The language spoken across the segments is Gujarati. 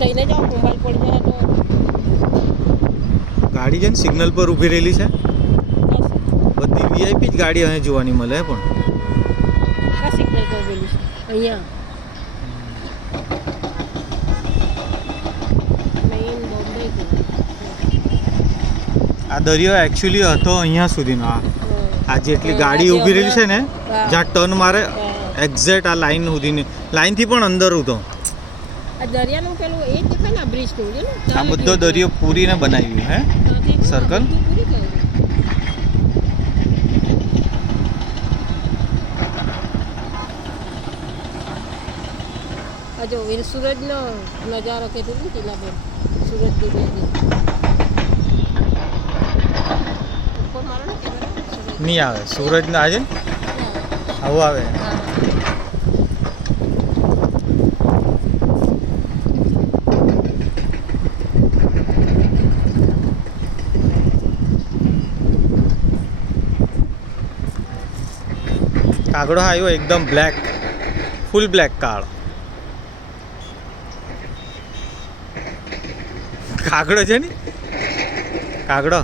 થઈને જાઓ મોબાઈલ પડી જાય તો ગાડી છે ને સિગ્નલ પર ઊભી રહેલી છે બધી વીઆઈપી જ ગાડી અહીં જોવાની મળે પણ આ સિગ્નલ પર ઉભેલી છે અહીંયા મેઇન બોમ્બે આ દરિયો એકચ્યુઅલી હતો અહીંયા સુધીનો આ જેટલી ગાડી ઊભી રહેલી છે ને જ્યાં ટર્ન મારે એક્ઝેક્ટ આ લાઈન સુધીની લાઈનથી પણ અંદર હતો આ દરિયાનું પેલું એ દેખાય ને બ્રિજ નું આ બધો દરિયો પૂરીને બનાવ્યું હે સર્કલ આ જો એ સૂરજનો નજારો કહેતું હતું ટીલાબેન સૂરજ ડૂબે ઉપર મારો ને કેમેરા નહીં આવે સૂરજ ના આજે આવું આવે કાગડો આવ્યો એકદમ બ્લેક ફૂલ બ્લેક કાળ કાગડો છે ને કાગડો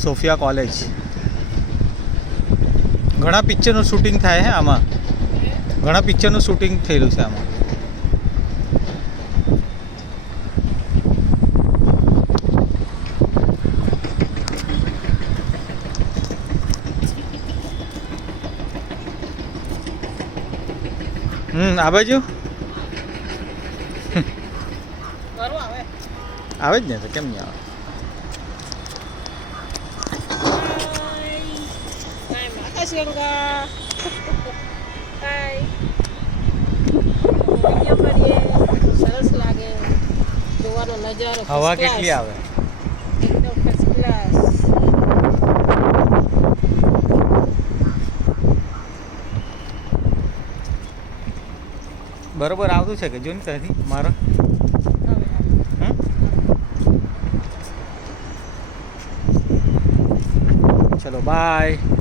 સોફિયા કોલેજ ઘણા પિક્ચરનું શૂટિંગ થાય હે આમાં ઘણા પિક્ચરનું શૂટિંગ થયેલું છે આમાં આ બાજુ આવે જ ને તો કેમ નહીં આવે ગંગા હાય વિડીયો કરીએ સરસ લાગે જોવાનો નજારો હવા કેટલી આવે એકદમ ફર્સ્ટ ક્લાસ બરોબર આવતું છે કે જો ને ત્યાંથી મારો ચલો બાય